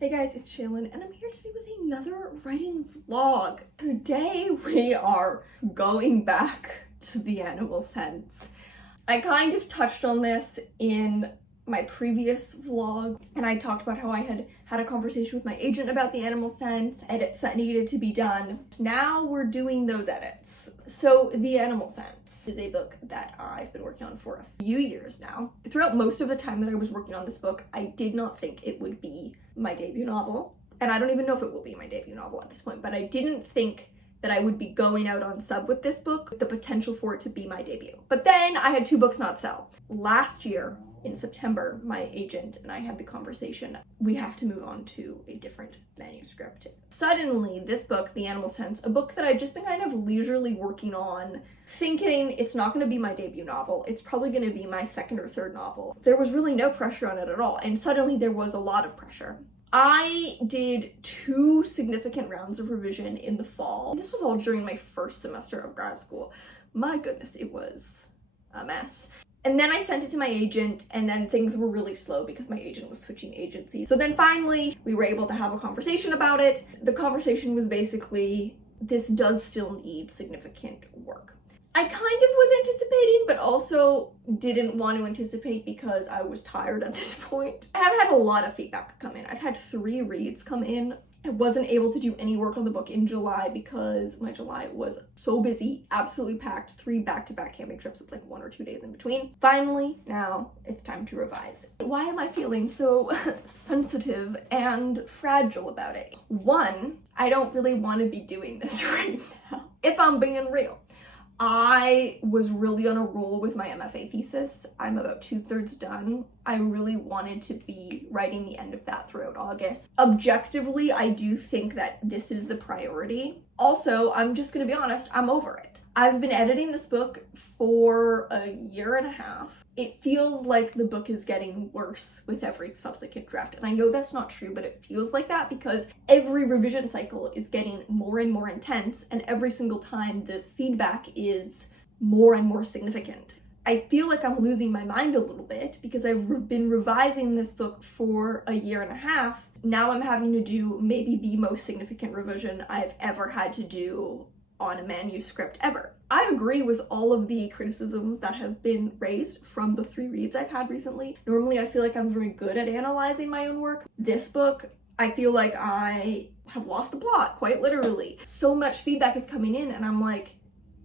Hey guys, it's Shaelin and I'm here today with another writing vlog. Today we are going back to the animal sense. I kind of touched on this in my previous vlog and I talked about how I had a conversation with my agent about the animal sense, edits that needed to be done. Now we're doing those edits. So The Animal Sense is a book that I've been working on for a few years now. Throughout most of the time that I was working on this book, I did not think it would be my debut novel. And I don't even know if it will be my debut novel at this point, but I didn't think that I would be going out on sub with this book, with the potential for it to be my debut. But then I had two books not sell. Last year, in September, my agent and I had the conversation, we have to move on to a different manuscript. Suddenly, this book, The Animal Sense, a book that I'd just been kind of leisurely working on, thinking it's not going to be my debut novel, it's probably going to be my second or third novel. There was really no pressure on it at all, and suddenly there was a lot of pressure. I did 2 significant rounds of revision in the fall. This was all during my first semester of grad school. My goodness, it was a mess. And then I sent it to my agent, and then things were really slow because my agent was switching agencies. So then finally, we were able to have a conversation about it. The conversation was basically, this does still need significant work. I kind of was anticipating, but also didn't want to anticipate because I was tired at this point. I have had a lot of feedback come in. I've had 3 reads come in. I wasn't able to do any work on the book in July because my July was so busy, absolutely packed, 3 back-to-back camping trips with like 1 or 2 days in between. Finally, now it's time to revise. Why am I feeling so sensitive and fragile about it? 1, I don't really want to be doing this right now, if I'm being real. I was really on a roll with my MFA thesis. I'm about 2/3 done. I really wanted to be writing the end of that throughout August. Objectively, I do think that this is the priority. Also, I'm just gonna be honest, I'm over it. I've been editing this book for a 1.5 years. It feels like the book is getting worse with every subsequent draft. And I know that's not true, but it feels like that because every revision cycle is getting more and more intense, and every single time the feedback is more and more significant. I feel like I'm losing my mind a little bit because I've been revising this book for a 1.5 years. Now I'm having to do maybe the most significant revision I've ever had to do on a manuscript ever. I agree with all of the criticisms that have been raised from the 3 reads I've had recently. Normally I feel like I'm very good at analyzing my own work. This book, I feel like I have lost the plot, quite literally. So much feedback is coming in and I'm like,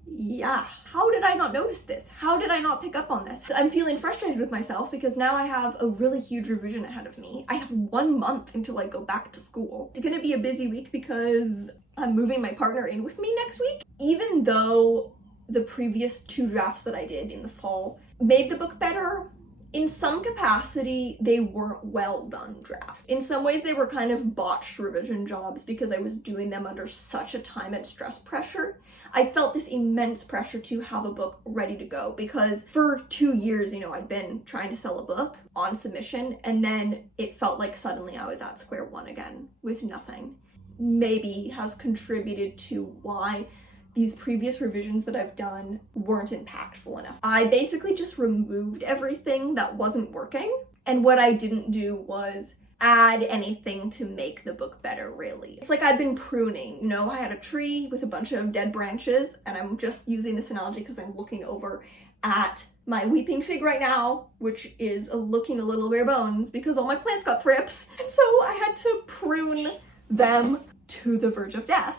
yeah, how did I not notice this? How did I not pick up on this? I'm feeling frustrated with myself because now I have a really huge revision ahead of me. I have 1 month until I go back to school. It's gonna be a busy week because I'm moving my partner in with me next week. Even though the previous 2 drafts that I did in the fall made the book better, in some capacity, they weren't well done drafts. In some ways, they were kind of botched revision jobs because I was doing them under such a time and stress pressure. I felt this immense pressure to have a book ready to go because for 2 years, I'd been trying to sell a book on submission, and then it felt like suddenly I was at square one again with nothing. Maybe has contributed to why these previous revisions that I've done weren't impactful enough. I basically just removed everything that wasn't working, and what I didn't do was add anything to make the book better, really. It's like I've been pruning, I had a tree with a bunch of dead branches, and I'm just using this analogy because I'm looking over at my weeping fig right now, which is looking a little bare bones because all my plants got thrips, and so I had to prune them to the verge of death.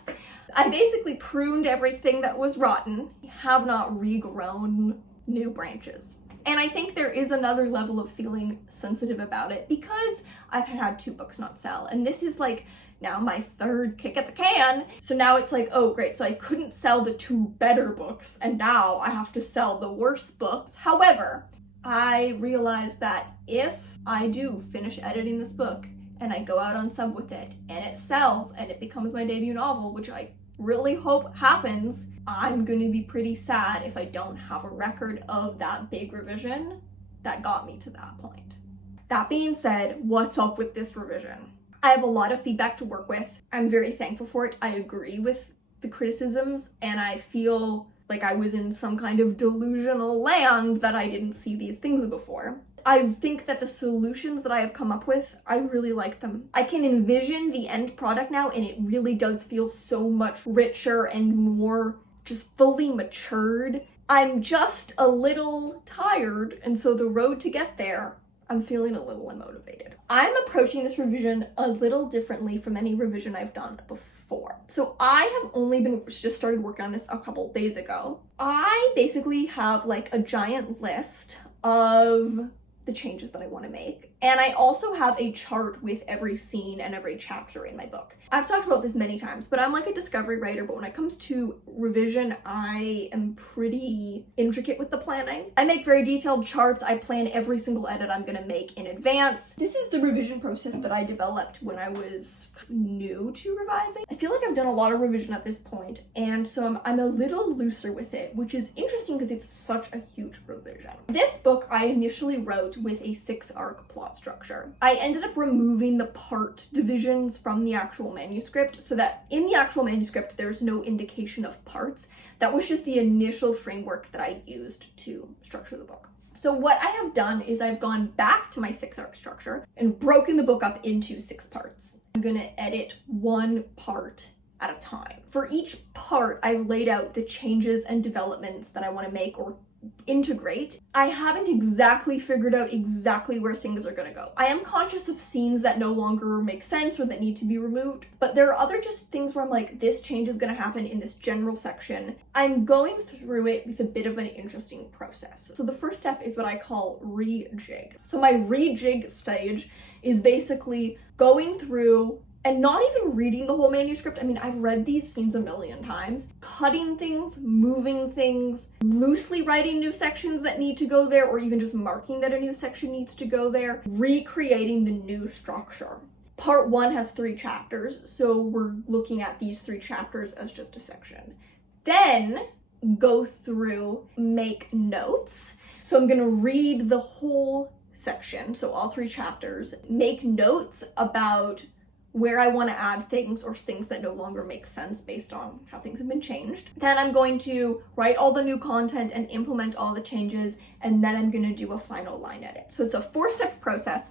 I basically pruned everything that was rotten, have not regrown new branches. And I think there is another level of feeling sensitive about it because I've had 2 books not sell, and this is like now my 3rd kick at the can. So now it's like, oh great, so I couldn't sell the 2 better books and now I have to sell the worst books. However, I realized that if I do finish editing this book and I go out on sub with it and it sells and it becomes my debut novel, which I really hope happens, I'm gonna be pretty sad if I don't have a record of that big revision that got me to that point. That being said, what's up with this revision? I have a lot of feedback to work with. I'm very thankful for it. I agree with the criticisms and I feel like I was in some kind of delusional land that I didn't see these things before. I think that the solutions that I have come up with, I really like them. I can envision the end product now, and it really does feel so much richer and more just fully matured. I'm just a little tired, and so the road to get there, I'm feeling a little unmotivated. I'm approaching this revision a little differently from any revision I've done before. So I have only just started working on this a couple days ago. I basically have like a giant list of the changes that I want to make. And I also have a chart with every scene and every chapter in my book. I've talked about this many times, but I'm like a discovery writer, but when it comes to revision, I am pretty intricate with the planning. I make very detailed charts. I plan every single edit I'm gonna make in advance. This is the revision process that I developed when I was new to revising. I feel like I've done a lot of revision at this point, and so I'm a little looser with it, which is interesting because it's such a huge revision. This book I initially wrote with a 6-arc plot structure. I ended up removing the part divisions from the actual manuscript so that in the actual manuscript there's no indication of parts. That was just the initial framework that I used to structure the book. So what I have done is I've gone back to my 6-arc structure and broken the book up into 6 parts. I'm gonna edit one part at a time. For each part, I've laid out the changes and developments that I want to make or integrate. I haven't exactly figured out exactly where things are gonna go. I am conscious of scenes that no longer make sense or that need to be removed, but there are other just things where I'm like, this change is gonna happen in this general section. I'm going through it with a bit of an interesting process. So the first step is what I call rejig. So my rejig stage is basically going through and not even reading the whole manuscript. I mean, I've read these scenes a million times. Cutting things, moving things, loosely writing new sections that need to go there, or even just marking that a new section needs to go there, recreating the new structure. Part 1 has 3 chapters, so we're looking at these 3 chapters as just a section. Then go through, make notes. So I'm gonna read the whole section, so all 3 chapters, make notes about where I want to add things or things that no longer make sense based on how things have been changed. Then I'm going to write all the new content and implement all the changes, and then I'm going to do a final line edit. So it's a 4-step process,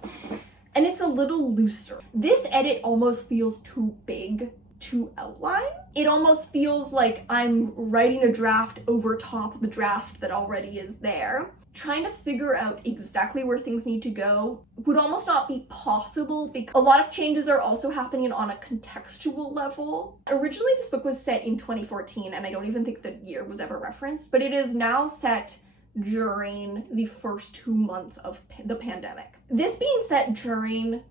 and it's a little looser. This edit almost feels too big to outline. It almost feels like I'm writing a draft over top of the draft that already is there. Trying to figure out exactly where things need to go would almost not be possible because a lot of changes are also happening on a contextual level. Originally, this book was set in 2014, and I don't even think the year was ever referenced, but it is now set during the first 2 months of the pandemic. This being set during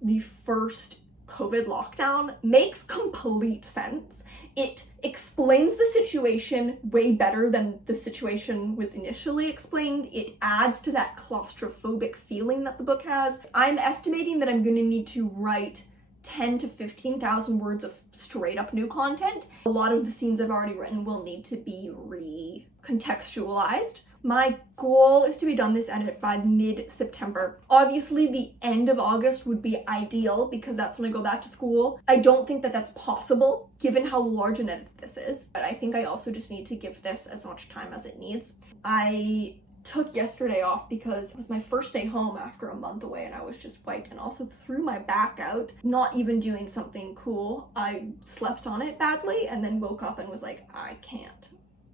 the first COVID lockdown makes complete sense. It explains the situation way better than the situation was initially explained. It adds to that claustrophobic feeling that the book has. I'm estimating that I'm going to need to write 10 to 15,000 words of straight up new content. A lot of the scenes I've already written will need to be recontextualized. My goal is to be done this edit by mid-September. Obviously, the end of August would be ideal because that's when I go back to school. I don't think that that's possible given how large an edit this is, but I think I also just need to give this as much time as it needs. I took yesterday off because it was my first day home after a month away and I was just wiped and also threw my back out, not even doing something cool. I slept on it badly and then woke up and was like, I can't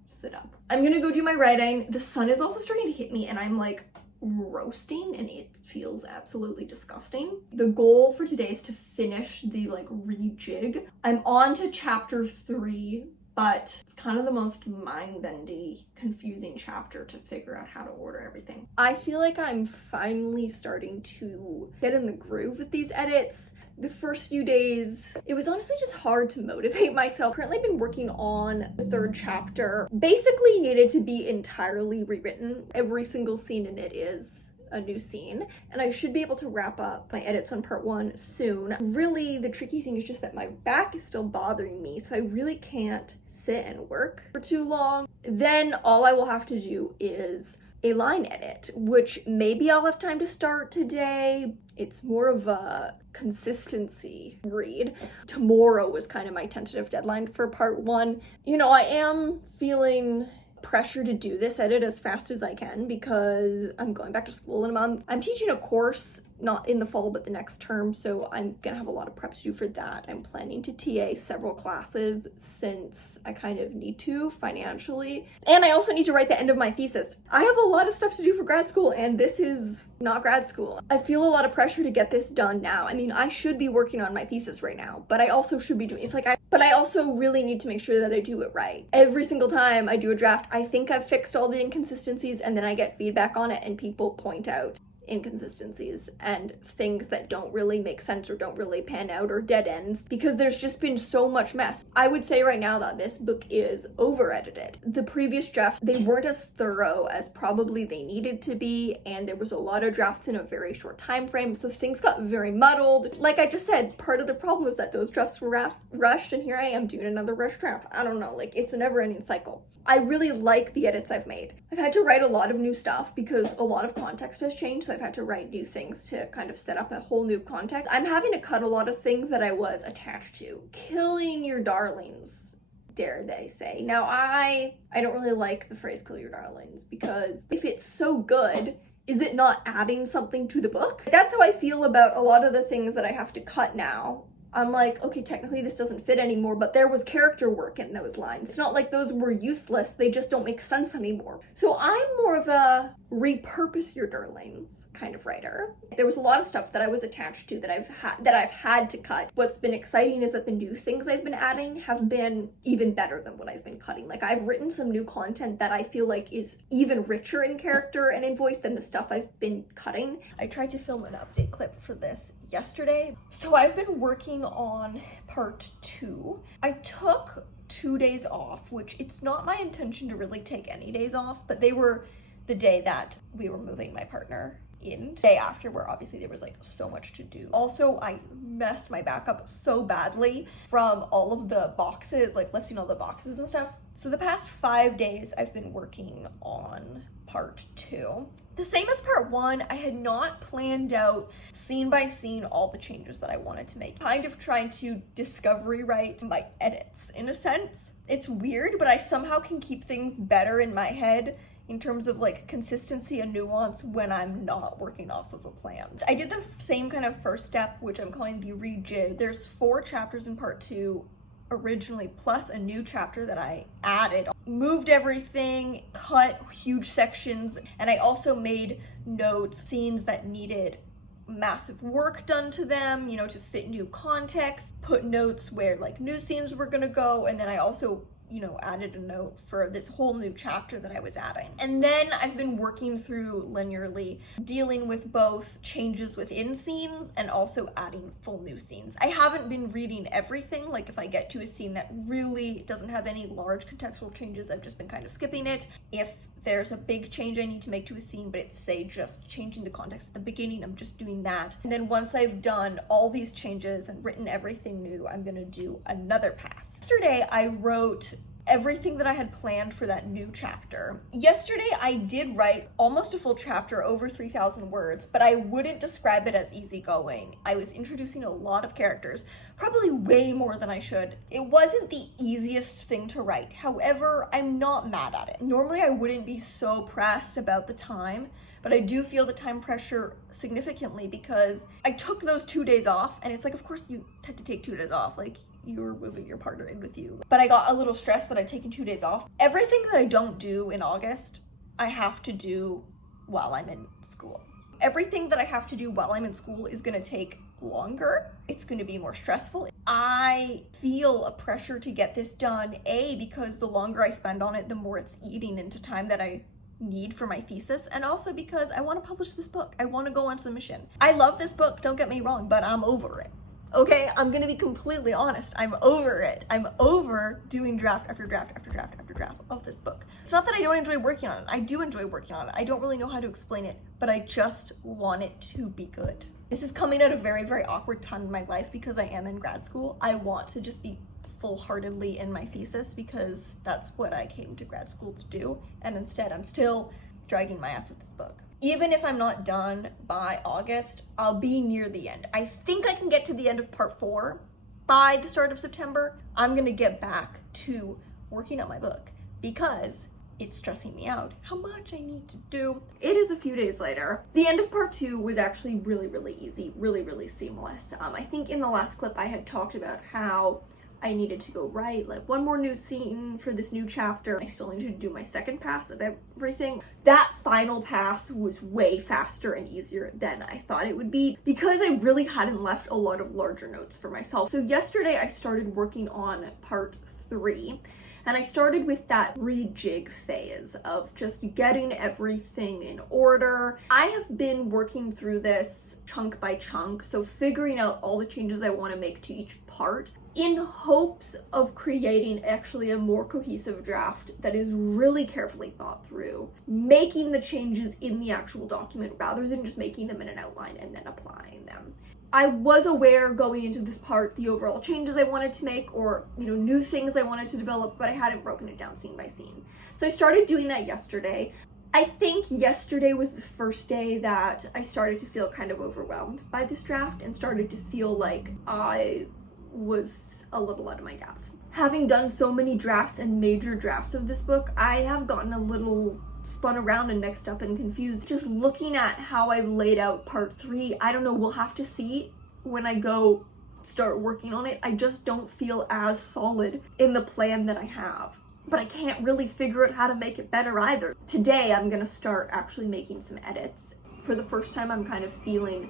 sit up. I'm gonna go do my writing. The sun is also starting to hit me and I'm like roasting and it feels absolutely disgusting. The goal for today is to finish the like rejig. I'm on to chapter 3, but it's kind of the most mind-bendy, confusing chapter to figure out how to order everything. I feel like I'm finally starting to get in the groove with these edits. The first few days, it was honestly just hard to motivate myself. Currently been working on the 3rd chapter. Basically needed to be entirely rewritten. Every single scene in it is a new scene, and I should be able to wrap up my edits on part 1 soon. Really, the tricky thing is just that my back is still bothering me, so I really can't sit and work for too long. Then all I will have to do is a line edit, which maybe I'll have time to start today. It's more of a consistency read. Tomorrow was kind of my tentative deadline for part 1. You know, I am feeling pressure to do this edit as fast as I can because I'm going back to school in a month. I'm teaching a course, not in the fall, but the next term, so I'm gonna have a lot of prep to do for that. I'm planning to TA several classes since I kind of need to financially. And I also need to write the end of my thesis. I have a lot of stuff to do for grad school, and this is not grad school. I feel a lot of pressure to get this done now. I mean, I should be working on my thesis right now, but I also should be doing, but I also really need to make sure that I do it right. Every single time I do a draft, I think I've fixed all the inconsistencies, and then I get feedback on it and people point out inconsistencies and things that don't really make sense or don't really pan out or dead ends because there's just been so much mess. I would say right now that this book is over edited. The previous drafts, they weren't as thorough as probably they needed to be, and there was a lot of drafts in a very short time frame, so things got very muddled. Like I just said, part of the problem was that those drafts were rushed, and here I am doing another rush draft. I don't know, like, it's a never-ending cycle. I really like the edits I've made. I've had to write a lot of new stuff because a lot of context has changed, so I've had to write new things to kind of set up a whole new context. I'm having to cut a lot of things that I was attached to. Killing your darlings, dare they say. Now, I don't really like the phrase kill your darlings because if it's so good, is it not adding something to the book? That's how I feel about a lot of the things that I have to cut now. I'm like, okay, technically this doesn't fit anymore, but there was character work in those lines. It's not like those were useless, they just don't make sense anymore. So I'm more of a repurpose your darlings kind of writer. There was a lot of stuff that I was attached to that I've had to cut. What's been exciting is that the new things I've been adding have been even better than what I've been cutting. Like, I've written some new content that I feel like is even richer in character and in voice than the stuff I've been cutting. I tried to film an update clip for this yesterday. So I've been working on part 2. I took 2 days off, which it's not my intention to really take any days off, but they were the day that we were moving my partner in. The day after, where obviously there was like so much to do. Also, I messed my back up so badly from all of the boxes, like lifting all the boxes and stuff. So the past 5 days I've been working on part 2. The same as part 1, I had not planned out scene by scene all the changes that I wanted to make. Kind of trying to discovery write my edits in a sense. It's weird, but I somehow can keep things better in my head in terms of like consistency and nuance when I'm not working off of a plan. I did the same kind of first step, which I'm calling the rejig. There's 4 chapters in part 2 originally, plus a new chapter that I added. Moved everything, cut huge sections, and I also made notes, scenes that needed massive work done to them, you know, to fit new context, put notes where like new scenes were gonna go, and then I also, you know, added a note for this whole new chapter that I was adding. And then I've been working through linearly, dealing with both changes within scenes and also adding full new scenes. I haven't been reading everything. Like, if I get to a scene that really doesn't have any large contextual changes, I've just been kind of skipping it. If there's a big change I need to make to a scene, but it's, say, just changing the context at the beginning, I'm just doing that. And then once I've done all these changes and written everything new, I'm gonna do another pass. Yesterday, I wrote everything that I had planned for that new chapter. Yesterday, I did write almost a full chapter, over 3,000 words, but I wouldn't describe it as easygoing. I was introducing a lot of characters, probably way more than I should. It wasn't the easiest thing to write. However, I'm not mad at it. Normally, I wouldn't be so pressed about the time, but I do feel the time pressure significantly because I took those 2 days off, and it's like, of course you had to take 2 days off. Like, you were moving your partner in with you. But I got a little stressed that I'd taken 2 days off. Everything that I don't do in August, I have to do while I'm in school. Everything that I have to do while I'm in school is gonna take longer. It's gonna be more stressful. I feel a pressure to get this done, A, because the longer I spend on it, the more it's eating into time that I need for my thesis, and also because I want to publish this book. I want to go on submission. I love this book, don't get me wrong, but I'm over it. Okay, I'm gonna be completely honest. I'm over it. I'm over doing draft after draft after draft after draft of this book. It's not that I don't enjoy working on it. I do enjoy working on it. I don't really know how to explain it, but I just want it to be good. This is coming at a very, very awkward time in my life because I am in grad school. I want to just be full-heartedly in my thesis because that's what I came to grad school to do, and instead I'm still dragging my ass with this book. Even if I'm not done by August, I'll be near the end. I think I can get to the end of part 4 by the start of September. I'm gonna get back to working on my book because it's stressing me out how much I need to do. It is a few days later. The end of part 2 was actually really easy, really seamless. I think in the last clip I had talked about how I needed to go write like one more new scene for this new chapter. I still needed to do my second pass of everything. That final pass was way faster and easier than I thought it would be because I really hadn't left a lot of larger notes for myself. So yesterday I started working on part 3. And I started with that rejig phase of just getting everything in order. I have been working through this chunk by chunk, so figuring out all the changes I want to make to each part in hopes of creating actually a more cohesive draft that is really carefully thought through, making the changes in the actual document rather than just making them in an outline and then applying them. I was aware going into this part the overall changes I wanted to make or, new things I wanted to develop, but I hadn't broken it down scene by scene. So I started doing that yesterday. I think yesterday was the first day that I started to feel kind of overwhelmed by this draft and started to feel like I was a little out of my depth. Having done so many drafts and major drafts of this book, I have gotten a little spun around and mixed up and confused. Just looking at how I've laid out part 3, I don't know, we'll have to see when I go start working on it. I just don't feel as solid in the plan that I have. But I can't really figure out how to make it better either. Today I'm gonna start actually making some edits. For the first time I'm kind of feeling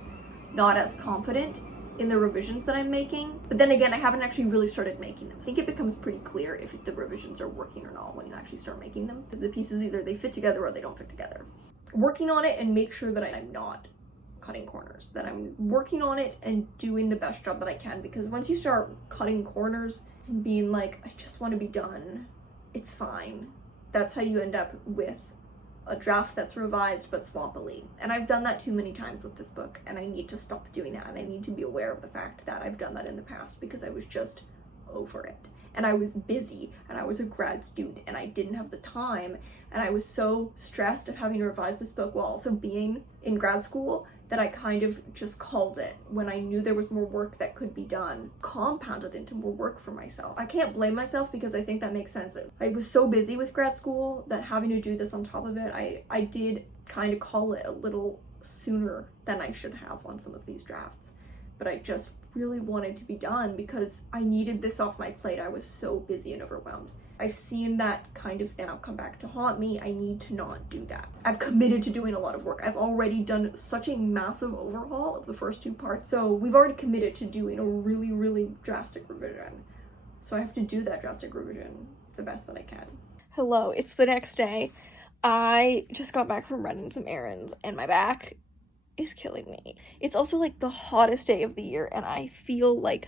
not as confident in the revisions that I'm making. But then again, I haven't actually really started making them. I think it becomes pretty clear if the revisions are working or not when you actually start making them. Because the pieces either they fit together or they don't fit together. Working on it and make sure that I'm not cutting corners. That I'm working on it and doing the best job that I can. Because once you start cutting corners and being like, I just want to be done, it's fine. That's how you end up with a draft that's revised but sloppily. And I've done that too many times with this book, and I need to stop doing that, and I need to be aware of the fact that I've done that in the past because I was just over it. And I was busy, and I was a grad student, and I didn't have the time, and I was so stressed of having to revise this book while also being in grad school that I kind of just called it when I knew there was more work that could be done, compounded into more work for myself. I can't blame myself because I think that makes sense. I was so busy with grad school that having to do this on top of it, I did kind of call it a little sooner than I should have on some of these drafts. But I just really wanted to be done because I needed this off my plate. I was so busy and overwhelmed. I've seen that kind of now come back to haunt me. I need to not do that. I've committed to doing a lot of work. I've already done such a massive overhaul of the first 2 parts. So we've already committed to doing a really drastic revision. So I have to do that drastic revision the best that I can. Hello, it's the next day. I just got back from running some errands and my back is killing me. It's also like the hottest day of the year and I feel like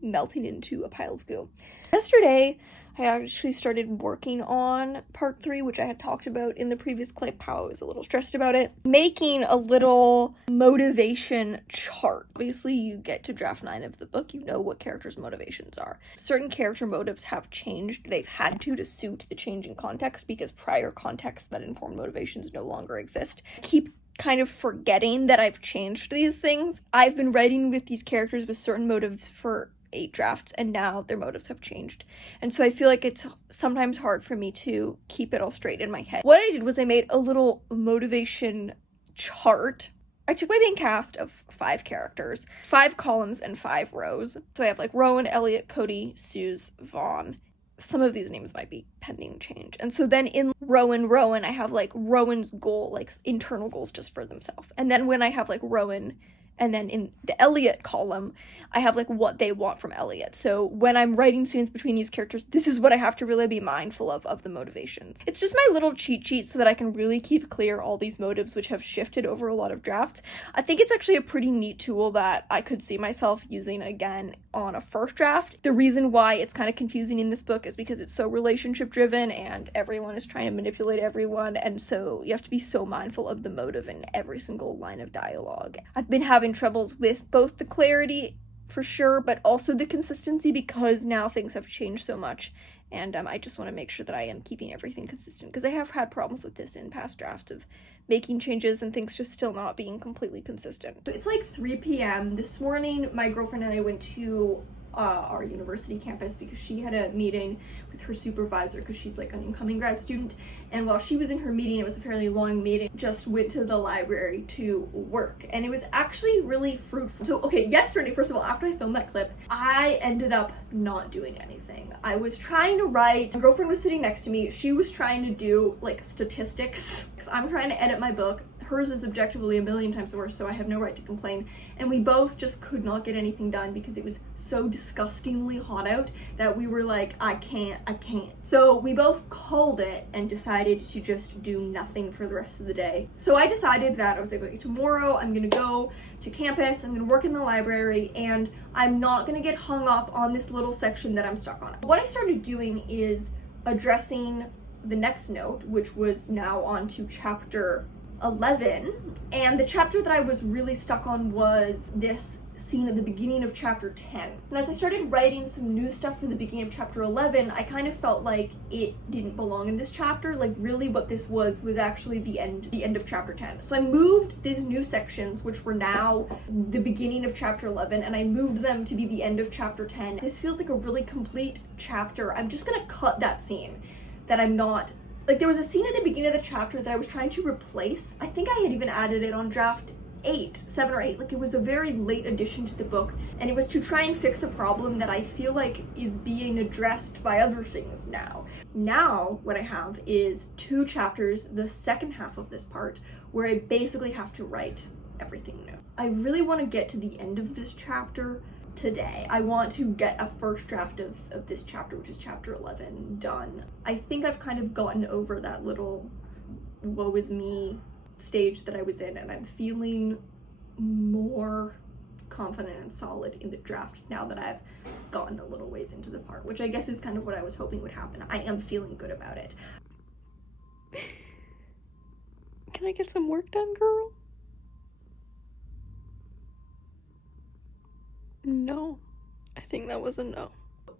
melting into a pile of goo. Yesterday, I actually started working on part 3, which I had talked about in the previous clip, how I was a little stressed about it. Making a little motivation chart. Obviously, you get to draft 9 of the book, you know what characters' motivations are. Certain character motives have changed. They've had to suit the changing context because prior contexts that inform motivations no longer exist. Keep kind of forgetting that I've changed these things. I've been writing with these characters with certain motives for 8 drafts and now their motives have changed, and so I feel like it's sometimes hard for me to keep it all straight in my head. What I did was I made a little motivation chart. I took my main cast of 5 characters, 5 columns and 5 rows. So I have like Rowan, Elliot, Cody, Suze, Vaughn. Some of these names might be pending change. And so then in Rowan, I have like Rowan's goal, like internal goals just for themselves. And then when I have like Rowan, and then in the Elliot column, I have like what they want from Elliot. So when I'm writing scenes between these characters, this is what I have to really be mindful of the motivations. It's just my little cheat sheet so that I can really keep clear all these motives which have shifted over a lot of drafts. I think it's actually a pretty neat tool that I could see myself using again on a first draft. The reason why it's kind of confusing in this book is because it's so relationship driven and everyone is trying to manipulate everyone, and so you have to be so mindful of the motive in every single line of dialogue. I've been having troubles with both the clarity for sure, but also the consistency because now things have changed so much, and I just want to make sure that I am keeping everything consistent because I have had problems with this in past drafts of making changes and things just still not being completely consistent. So it's like 3 p.m. This morning, my girlfriend and I went to our university campus because she had a meeting with her supervisor because she's like an incoming grad student, and while she was in her meeting, it was a fairly long meeting, just went to the library to work, and it was actually really fruitful. So okay, yesterday, first of all, after I filmed that clip, I ended up not doing anything. I was trying to write, my girlfriend was sitting next to me, she was trying to do like statistics, because I'm trying to edit my book. Hers is objectively a million times worse, so I have no right to complain. And we both just could not get anything done because it was so disgustingly hot out that we were like, I can't. So we both called it and decided to just do nothing for the rest of the day. So I decided that I was like, okay, tomorrow I'm gonna go to campus, I'm gonna work in the library, and I'm not gonna get hung up on this little section that I'm stuck on. What I started doing is addressing the next note, which was now on to chapter 11, and the chapter that I was really stuck on was this scene at the beginning of chapter 10. And as I started writing some new stuff for the beginning of chapter 11, I kind of felt like it didn't belong in this chapter. Like really what this was actually the end of chapter 10. So I moved these new sections, which were now the beginning of chapter 11, and I moved them to be the end of chapter 10. This feels like a really complete chapter. I'm just gonna cut that scene that I'm not, like there was a scene at the beginning of the chapter that I was trying to replace. I think I had even added it on draft 7 or 8. Like it was a very late addition to the book, and it was to try and fix a problem that I feel like is being addressed by other things now. Now what I have is 2 chapters, the second half of this part, where I basically have to write everything new. I really want to get to the end of this chapter today. I want to get a first draft of this chapter, which is chapter 11, done. I think I've kind of gotten over that little woe is me stage that I was in, and I'm feeling more confident and solid in the draft now that I've gotten a little ways into the part, which I guess is kind of what I was hoping would happen. I am feeling good about it. Can I get some work done, girl? No. I think that was a no.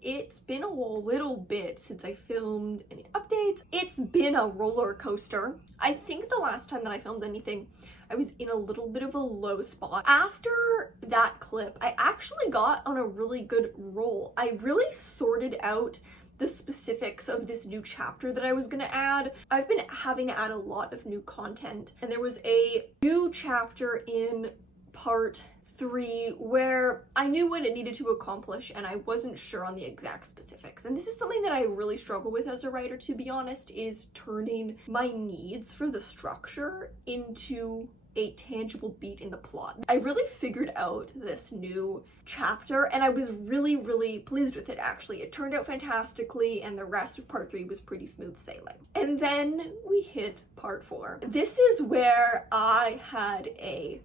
It's been a little bit since I filmed any updates. It's been a roller coaster. I think the last time that I filmed anything, I was in a little bit of a low spot. After that clip, I actually got on a really good roll. I really sorted out the specifics of this new chapter that I was gonna add. I've been having to add a lot of new content, and there was a new chapter in part 3 where I knew what it needed to accomplish and I wasn't sure on the exact specifics. And this is something that I really struggle with as a writer, to be honest, is turning my needs for the structure into a tangible beat in the plot. I really figured out this new chapter and I was really, really pleased with it actually. It turned out fantastically and the rest of part 3 was pretty smooth sailing. And then we hit part 4. This is where I had a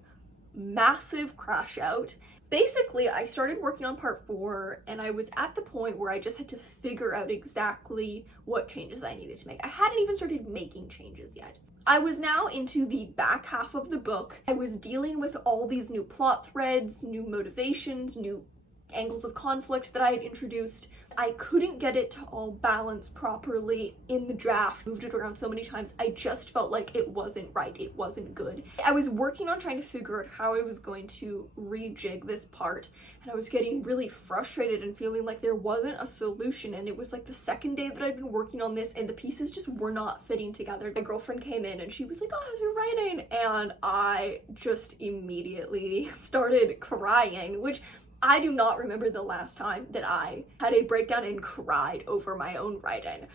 massive crash out. Basically, I started working on part 4 and I was at the point where I just had to figure out exactly what changes I needed to make. I hadn't even started making changes yet. I was now into the back half of the book. I was dealing with all these new plot threads, new motivations, new angles of conflict that I had introduced. I couldn't get it to all balance properly in the draft. Moved it around so many times. I just felt like it wasn't right. It wasn't good. I was working on trying to figure out how I was going to rejig this part, and I was getting really frustrated and feeling like there wasn't a solution. And it was like the second day that I'd been working on this and the pieces just were not fitting together. My girlfriend came in and she was like, "Oh, how's your writing?" And I just immediately started crying, which I do not remember the last time that I had a breakdown and cried over my own writing.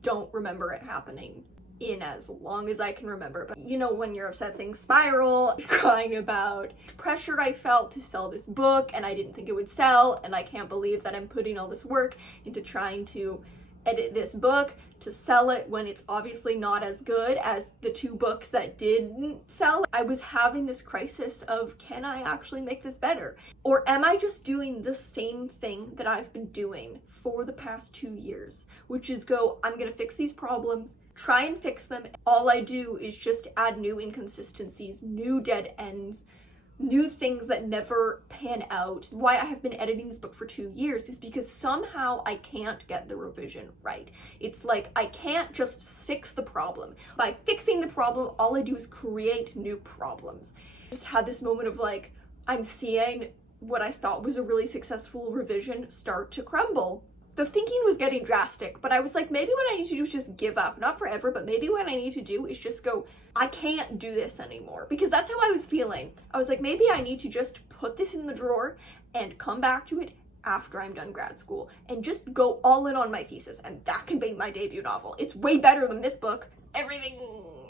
Don't remember it happening in as long as I can remember. But you know, when you're upset, things spiral. Crying about pressure I felt to sell this book and I didn't think it would sell, and I can't believe that I'm putting all this work into trying to edit this book to sell it when it's obviously not as good as the 2 books that didn't sell. I was having this crisis of, can I actually make this better? Or am I just doing the same thing that I've been doing for the past 2 years, which is go, I'm gonna fix these problems, try and fix them. All I do is just add new inconsistencies, new dead ends, new things that never pan out. Why I have been editing this book for 2 years is because somehow I can't get the revision right. It's like I can't just fix the problem. By fixing the problem, all I do is create new problems. I just had this moment of like, I'm seeing what I thought was a really successful revision start to crumble. The thinking was getting drastic, but I was like, maybe what I need to do is just give up. Not forever, but maybe what I need to do is just go, I can't do this anymore. Because that's how I was feeling. I was like, maybe I need to just put this in the drawer and come back to it after I'm done grad school and just go all in on my thesis, and that can be my debut novel. It's way better than this book. Everything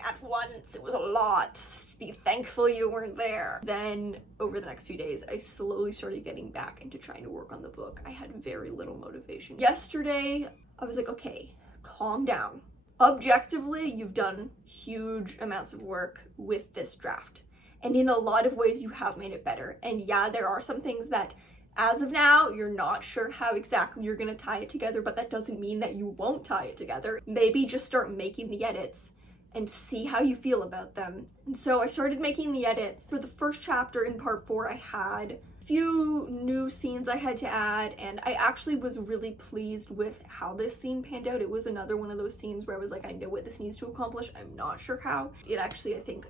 at once, it was a lot. Be thankful you weren't there. Then over the next few days, I slowly started getting back into trying to work on the book. I had very little motivation. Yesterday, I was like, okay, calm down. Objectively, you've done huge amounts of work with this draft. And in a lot of ways, you have made it better. And yeah, there are some things that as of now, you're not sure how exactly you're gonna tie it together, but that doesn't mean that you won't tie it together. Maybe just start making the edits and see how you feel about them. And so I started making the edits. For the first chapter in part 4, I had a few new scenes I had to add, and I actually was really pleased with how this scene panned out. It was another one of those scenes where I was like, I know what this needs to accomplish, I'm not sure how. It actually, I think,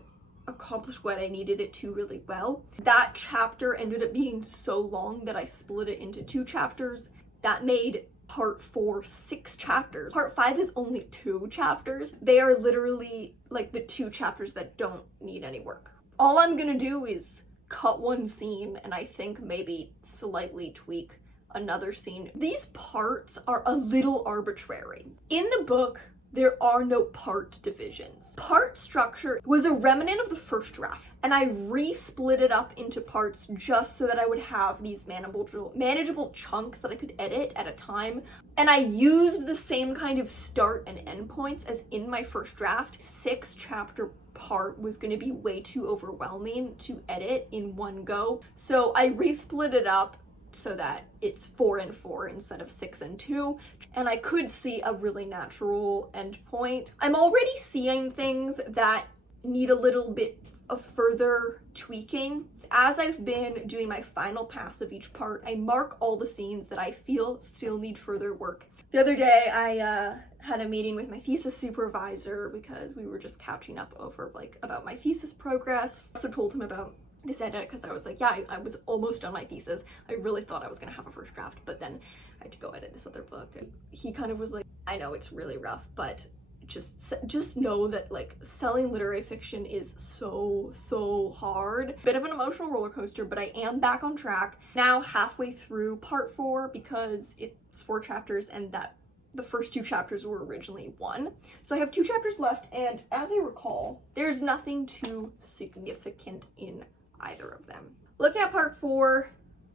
accomplished what I needed it to really well. That chapter ended up being so long that I split it into 2 chapters. That made part 4 6 chapters. Part 5 is only 2 chapters. They are literally like the 2 chapters that don't need any work. All I'm gonna do is cut one scene and I think maybe slightly tweak another scene. These parts are a little arbitrary. In the book, there are no part divisions. Part structure was a remnant of the first draft, and I re-split it up into parts just so that I would have these manageable chunks that I could edit at a time. And I used the same kind of start and end points as in my first draft. 6 chapter part was going to be way too overwhelming to edit in one go. So I re-split it up so that it's 4 and 4 instead of 6 and 2, and I could see a really natural end point. I'm already seeing things that need a little bit of further tweaking. As I've been doing my final pass of each part, I mark all the scenes that I feel still need further work. The other day, I had a meeting with my thesis supervisor because we were just catching up over about my thesis progress. I also told him about this edit because I was like, yeah, I was almost done my thesis. I really thought I was gonna have a first draft, but then I had to go edit this other book. And he kind of was like, I know it's really rough, but just know that like selling literary fiction is so hard. Bit of an emotional roller coaster, but I am back on track. Now halfway through part 4 because it's 4 chapters and that the first 2 chapters were originally 1. So I have 2 chapters left, and as I recall, there's nothing too significant in either of them. Looking at part 4,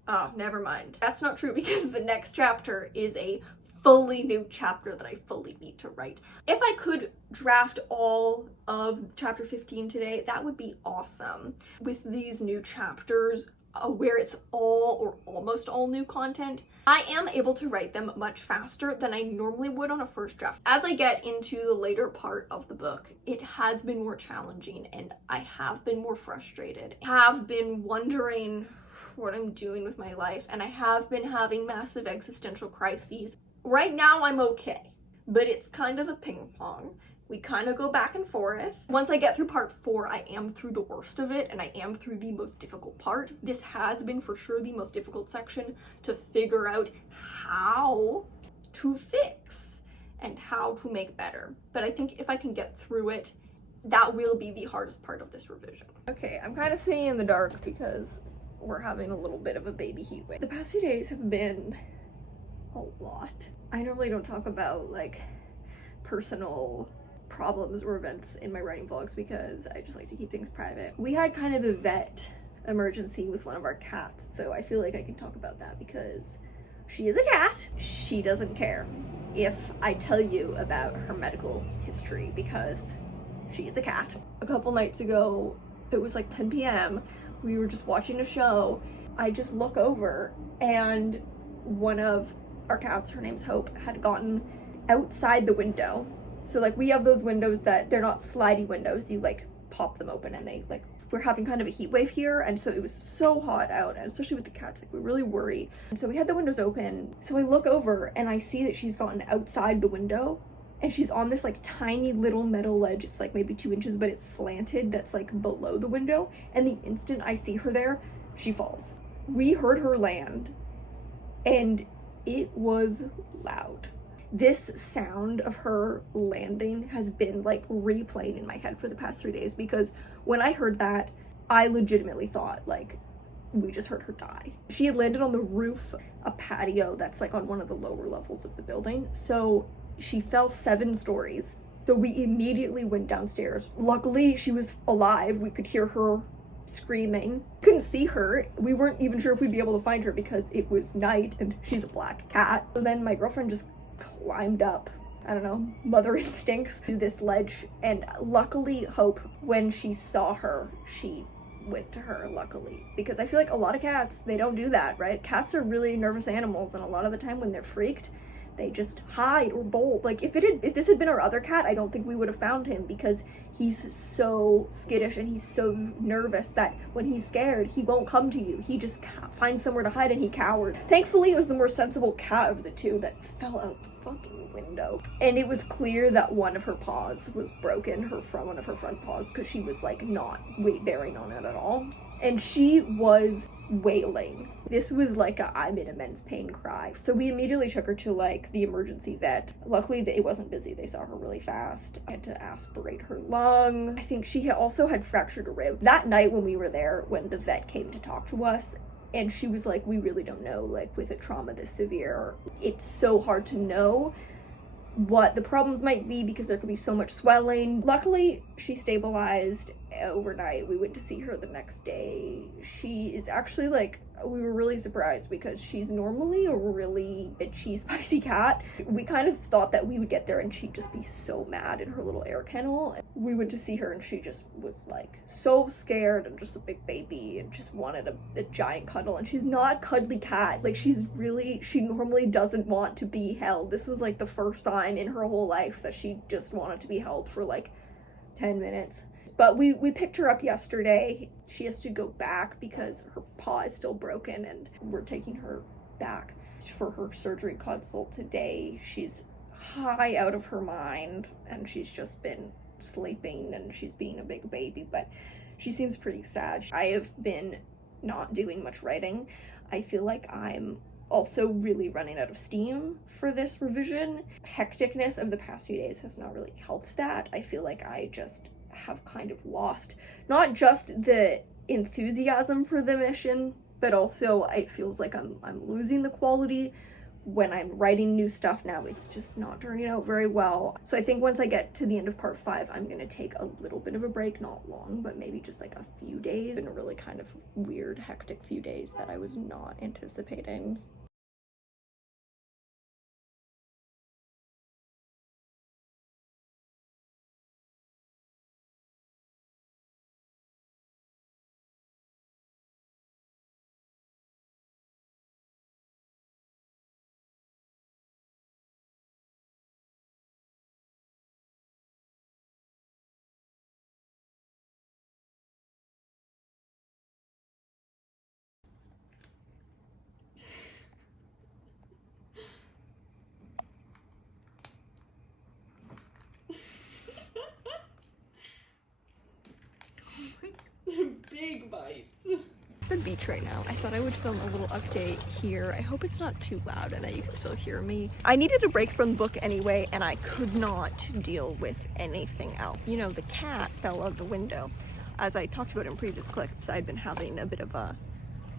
oh, never mind. That's not true because the next chapter is a fully new chapter that I fully need to write. If I could draft all of chapter 15 today, that would be awesome. With these new chapters, where it's all or almost all new content, I am able to write them much faster than I normally would on a first draft. As I get into the later part of the book, it has been more challenging and I have been more frustrated. I have been wondering what I'm doing with my life, and I have been having massive existential crises. Right now I'm okay, but it's kind of a ping pong. We kind of go back and forth. Once I get through part 4, I am through the worst of it and I am through the most difficult part. This has been for sure the most difficult section to figure out how to fix and how to make better. But I think if I can get through it, that will be the hardest part of this revision. Okay, I'm kind of sitting in the dark because we're having a little bit of a baby heat wave. The past few days have been a lot. I normally don't talk about like personal problems or events in my writing vlogs because I just like to keep things private. We had kind of a vet emergency with one of our cats, so I feel like I can talk about that because she is a cat. She doesn't care if I tell you about her medical history because she is a cat. A couple nights ago, it was like 10 p.m. We were just watching a show. I just look over and one of our cats, her name's Hope, had gotten outside the window. So like we have those windows that they're not slidey windows, you like pop them open and they like, we're having kind of a heat wave here, and so it was so hot out, and especially with the cats, like we're really worried. And so we had the windows open. So I look over and I see that she's gotten outside the window and she's on this like tiny little metal ledge. It's like maybe 2 inches, but it's slanted, that's like below the window. And the instant I see her there, she falls. We heard her land, and it was loud. This sound of her landing has been like replayed in my head for the past 3 days, because when I heard that, I legitimately thought like we just heard her die. She had landed on the roof, a patio that's like on one of the lower levels of the building. So she fell 7 stories. So we immediately went downstairs. Luckily, she was alive. We could hear her screaming. Couldn't see her. We weren't even sure if we'd be able to find her because it was night and she's a black cat. So then my girlfriend just climbed up, I don't know, mother instincts, to this ledge, and luckily Hope, when she saw her, she went to her, luckily, because I feel like a lot of cats, they don't do that, right? Cats are really nervous animals, and a lot of the time when they're freaked, they just hide or bolt. Like if this had been our other cat, I don't think we would have found him, because he's so skittish and he's so nervous that when he's scared, he won't come to you. He just finds somewhere to hide and he cowered. Thankfully, it was the more sensible cat of the two that fell out the fucking window. And it was clear that one of her paws was broken, one of her front paws, because she was like not weight bearing on it at all. And she was wailing. This was like a I'm in immense pain cry. So we immediately took her to like the emergency vet. Luckily it wasn't busy. They saw her really fast. I had to aspirate her lung. I think she also had fractured a rib. That night when we were there, when the vet came to talk to us, and she was like, we really don't know, like with a trauma this severe, it's so hard to know what the problems might be because there could be so much swelling. Luckily, she stabilized overnight. We went to see her the next day. She is actually like, we were really surprised because she's normally a really bitchy, spicy cat. We kind of thought that we would get there and she'd just be so mad in her little air kennel. We went to see her and she just was like so scared and just a big baby and just wanted a giant cuddle. And she's not a cuddly cat. Like she normally doesn't want to be held. This was like the first time in her whole life that she just wanted to be held for like 10 minutes. But we picked her up yesterday. She has to go back because her paw is still broken, and we're taking her back for her surgery consult today. She's high out of her mind, and she's just been sleeping, and she's being a big baby, but she seems pretty sad. I have been not doing much writing. I feel like I'm also really running out of steam for this revision. Hecticness of the past few days has not really helped that. I feel like I just have kind of lost not just the enthusiasm for the mission, but also it feels like I'm losing the quality when I'm writing new stuff now. It's just not turning out very well. So I think once I get to the end of part 5, I'm gonna take a little bit of a break, not long, but maybe just like a few days. It's been a really kind of weird, hectic few days that I was not anticipating. Big bites. The beach right now. I thought I would film a little update here. I hope it's not too loud and that you can still hear me. I needed a break from the book anyway, and I could not deal with anything else. You know, the cat fell out the window. As I talked about in previous clips, I'd been having a bit of a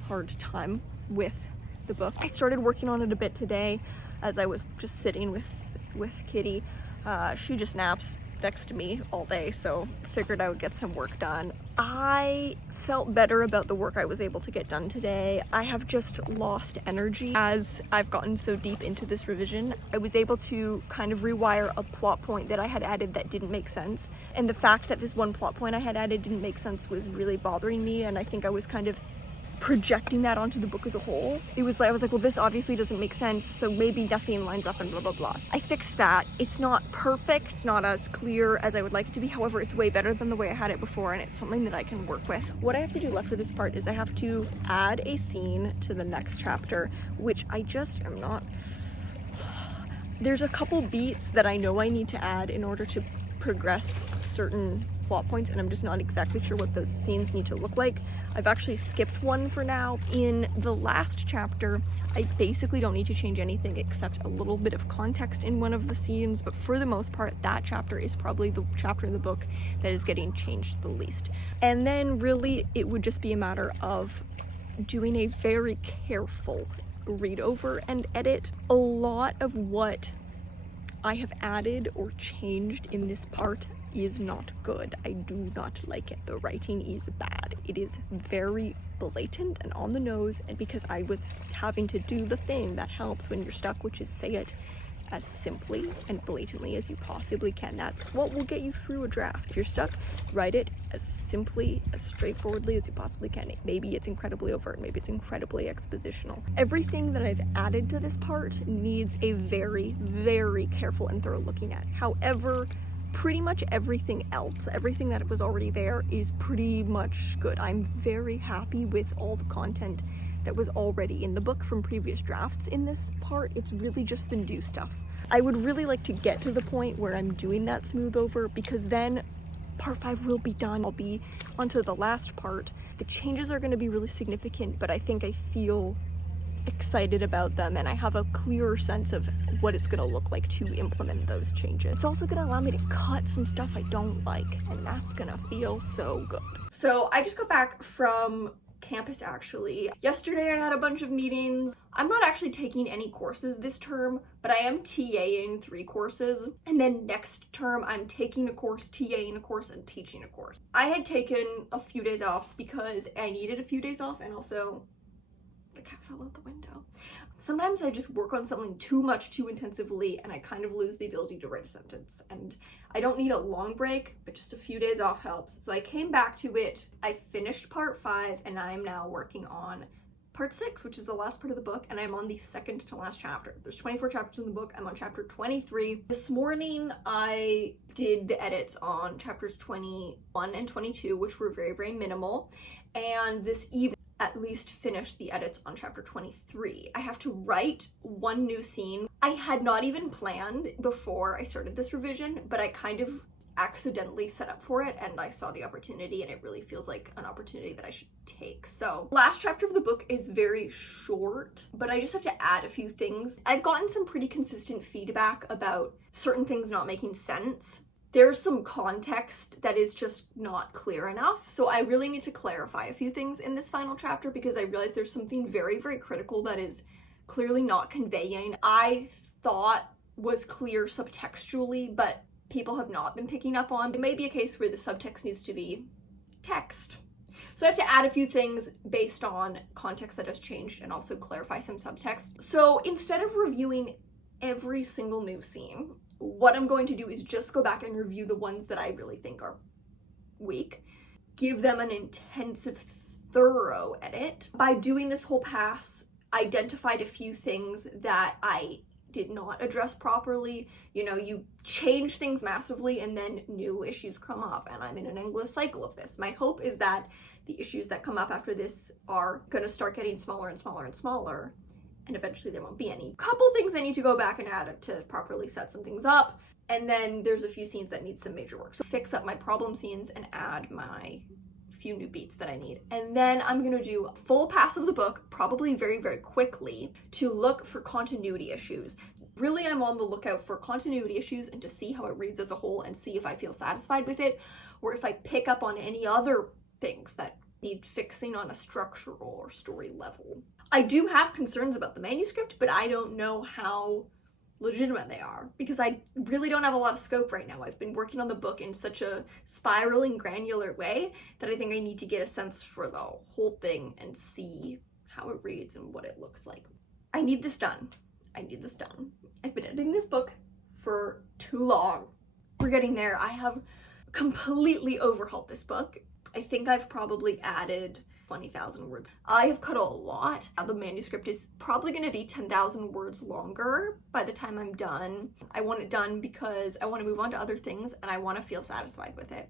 hard time with the book. I started working on it a bit today as I was just sitting with Kitty. She just naps next to me all day, so figured I would get some work done. I felt better about the work I was able to get done today. I have just lost energy as I've gotten so deep into this revision. I was able to kind of rewire a plot point that I had added that didn't make sense, and the fact that this one plot point I had added didn't make sense was really bothering me, and I think I was kind of projecting that onto the book as a whole. I was like, well, this obviously doesn't make sense, so maybe nothing lines up and blah, blah, blah. I fixed that. It's not perfect. It's not as clear as I would like it to be. However, it's way better than the way I had it before, and it's something that I can work with. What I have to do left for this part is I have to add a scene to the next chapter, which I just am not... There's a couple beats that I know I need to add in order to progress certain plot points, and I'm just not exactly sure what those scenes need to look like. I've actually skipped one for now. In the last chapter, I basically don't need to change anything except a little bit of context in one of the scenes, but for the most part, that chapter is probably the chapter in the book that is getting changed the least. And then really, it would just be a matter of doing a very careful read over and edit. A lot of what I have added or changed in this part is not good. I do not like it. The writing is bad. It is very blatant and on the nose, and because I was having to do the thing that helps when you're stuck, which is say it as simply and blatantly as you possibly can. That's what will get you through a draft. If you're stuck, write it as simply, as straightforwardly as you possibly can. Maybe it's incredibly overt, maybe it's incredibly expositional. Everything that I've added to this part needs a very, very careful and thorough looking at. However, pretty much everything else, everything that was already there, is pretty much good. I'm very happy with all the content that was already in the book from previous drafts in this part. It's really just the new stuff. I would really like to get to the point where I'm doing that smooth over, because then part 5 will be done. I'll be onto the last part. The changes are going to be really significant, but I think I feel excited about them, and I have a clearer sense of what it's going to look like to implement those changes. It's also going to allow me to cut some stuff I don't like, and that's going to feel so good. So I just got back from campus actually. Yesterday I had a bunch of meetings. I'm not actually taking any courses this term, but I am TAing 3 courses, and then next term I'm taking a course, TAing a course, and teaching a course. I had taken a few days off because I needed a few days off, and also the cat fell out the window. Sometimes I just work on something too much, too intensively, and I kind of lose the ability to write a sentence. And I don't need a long break, but just a few days off helps. So I came back to it. I finished part 5, and I am now working on part 6, which is the last part of the book, and I'm on the second to last chapter. There's 24 chapters in the book. I'm on chapter 23. This morning, I did the edits on chapters 21 and 22, which were very, very minimal. And this evening, at least finish the edits on chapter 23. I have to write one new scene. I had not even planned before I started this revision, but I kind of accidentally set up for it, and I saw the opportunity, and it really feels like an opportunity that I should take. So last chapter of the book is very short, but I just have to add a few things. I've gotten some pretty consistent feedback about certain things not making sense. There's some context that is just not clear enough, so I really need to clarify a few things in this final chapter, because I realize there's something very, very critical that is clearly not conveying. I thought was clear subtextually, but people have not been picking up on. It may be a case where the subtext needs to be text. So I have to add a few things based on context that has changed and also clarify some subtext. So instead of reviewing every single new scene, what I'm going to do is just go back and review the ones that I really think are weak, give them an intensive, thorough edit. By doing this whole pass, identified a few things that I did not address properly. You know, you change things massively and then new issues come up, and I'm in an endless cycle of this. My hope is that the issues that come up after this are gonna start getting smaller and smaller and smaller, and eventually there won't be any. Couple things I need to go back and add to properly set some things up, and then there's a few scenes that need some major work. So fix up my problem scenes and add my few new beats that I need. And then I'm gonna do a full pass of the book, probably very, very quickly, to look for continuity issues. Really, I'm on the lookout for continuity issues and to see how it reads as a whole and see if I feel satisfied with it, or if I pick up on any other things that need fixing on a structural or story level. I do have concerns about the manuscript, but I don't know how legitimate they are, because I really don't have a lot of scope right now. I've been working on the book in such a spiraling, granular way that I think I need to get a sense for the whole thing and see how it reads and what it looks like. I need this done. I need this done. I've been editing this book for too long. We're getting there. I have completely overhauled this book. I think I've probably added 20,000 words. I have cut a lot. The manuscript is probably going to be 10,000 words longer by the time I'm done. I want it done because I want to move on to other things and I want to feel satisfied with it.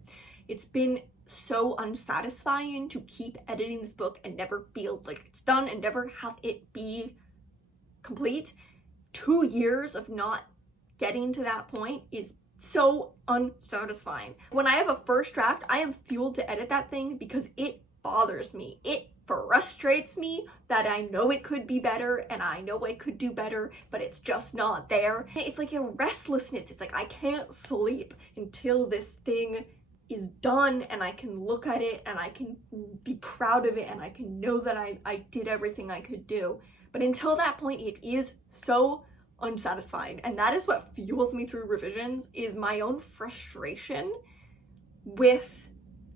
It's been so unsatisfying to keep editing this book and never feel like it's done and never have it be complete. 2 years of not getting to that point is so unsatisfying. When I have a first draft, I am fueled to edit that thing because it bothers me. It frustrates me that I know it could be better and I know I could do better, but it's just not there. It's like a restlessness. It's like I can't sleep until this thing is done and I can look at it and I can be proud of it and I can know that I did everything I could do. But until that point, it is so unsatisfying. And that is what fuels me through revisions, is my own frustration with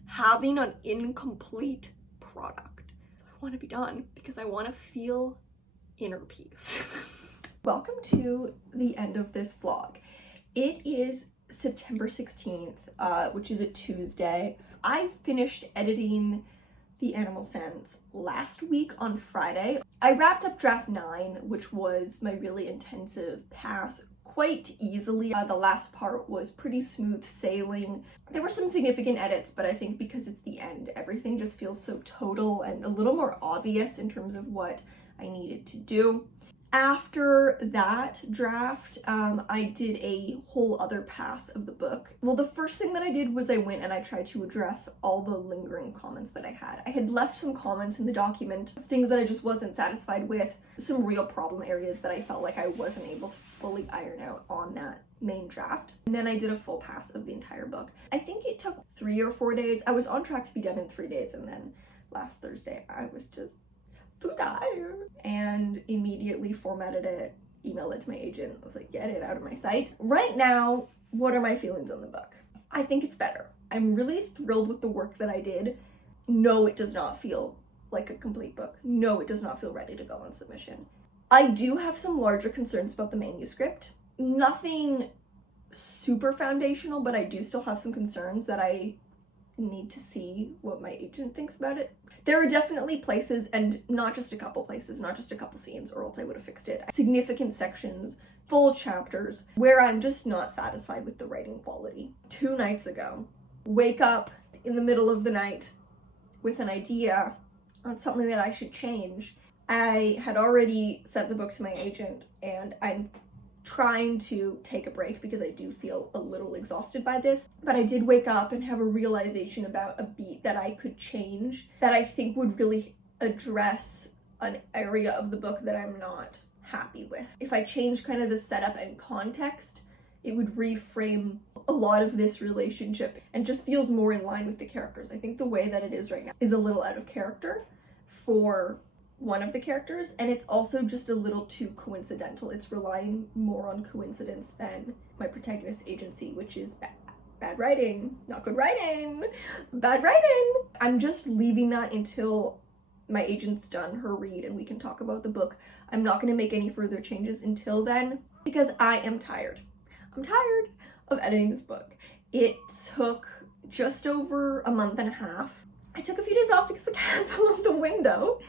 having an incomplete product. I want to be done because I want to feel inner peace. Welcome to the end of this vlog. It is September 16th, which is a Tuesday. I finished editing The Animal Sense last week on Friday. I wrapped up draft 9, which was my really intensive pass, quite easily. The last part was pretty smooth sailing. There were some significant edits, but I think because it's the end, everything just feels so total and a little more obvious in terms of what I needed to do. After that draft, I did a whole other pass of the book. Well, the first thing that I did was I went and I tried to address all the lingering comments that I had. I had left some comments in the document, things that I just wasn't satisfied with, some real problem areas that I felt like I wasn't able to fully iron out on that main draft. And then I did a full pass of the entire book. I think it took 3 or 4 days. I was on track to be done in 3 days, and then last Thursday I was just too tired and immediately formatted it, emailed it to my agent. I was like, get it out of my sight. Right now, what are my feelings on the book? I think it's better. I'm really thrilled with the work that I did. No, it does not feel like a complete book. No, it does not feel ready to go on submission. I do have some larger concerns about the manuscript. Nothing super foundational, but I do still have some concerns that I need to see what my agent thinks about it. There are definitely places, and not just a couple places, not just a couple scenes, or else I would have fixed it. Significant sections, full chapters, where I'm just not satisfied with the writing quality. 2 nights ago, wake up in the middle of the night with an idea on something that I should change. I had already sent the book to my agent, and I'm trying to take a break because I do feel a little exhausted by this, but I did wake up and have a realization about a beat that I could change that I think would really address an area of the book that I'm not happy with. If I change kind of the setup and context, it would reframe a lot of this relationship and just feels more in line with the characters. I think the way that it is right now is a little out of character for one of the characters, and it's also just a little too coincidental. It's relying more on coincidence than my protagonist's agency, which is bad writing, not good writing, bad writing. I'm just leaving that until my agent's done her read and we can talk about the book. I'm not going to make any further changes until then because I am tired. I'm tired of editing this book. It took just over a month and a half. I took a few days off because the cat fell out the window.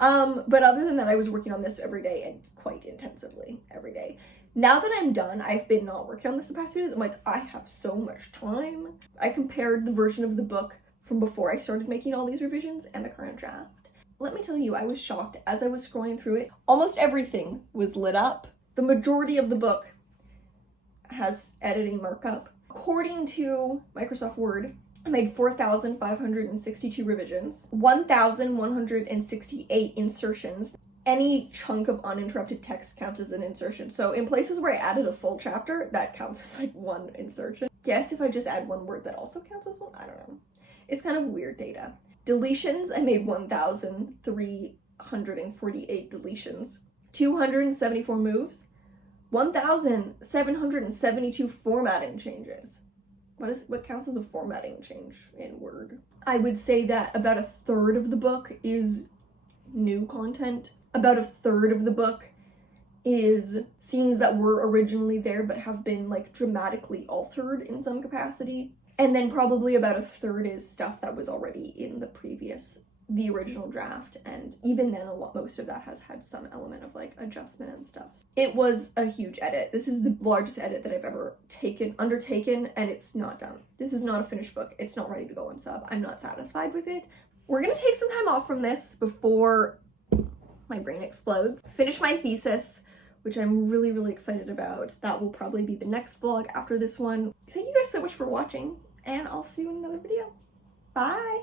But other than that, I was working on this every day and quite intensively every day. Now that I'm done, I've been not working on this the past few days. I'm like, I have so much time. I compared the version of the book from before I started making all these revisions and the current draft. Let me tell you, I was shocked as I was scrolling through it. Almost everything was lit up. The majority of the book has editing markup. According to Microsoft Word, I made 4,562 revisions, 1,168 insertions. Any chunk of uninterrupted text counts as an insertion. So in places where I added a full chapter, that counts as like one insertion. Guess if I just add one word, that also counts as one? I don't know. It's kind of weird data. Deletions, I made 1,348 deletions, 274 moves, 1,772 formatting changes. What counts as a formatting change in Word? I would say that about 1/3 of the book is new content. About 1/3 of the book is scenes that were originally there but have been like dramatically altered in some capacity. And then probably about 1/3 is stuff that was already in the original draft, and even then most of that has had some element of like adjustment and stuff. It was a huge edit. This is the largest edit that I've ever undertaken, and it's not done. This is not a finished book. It's not ready to go on sub. I'm not satisfied with it. We're gonna take some time off from this before my brain explodes. Finish my thesis which I'm really, really excited about. That will probably be the next vlog after this one. Thank you guys so much for watching, and I'll see you in another video. Bye!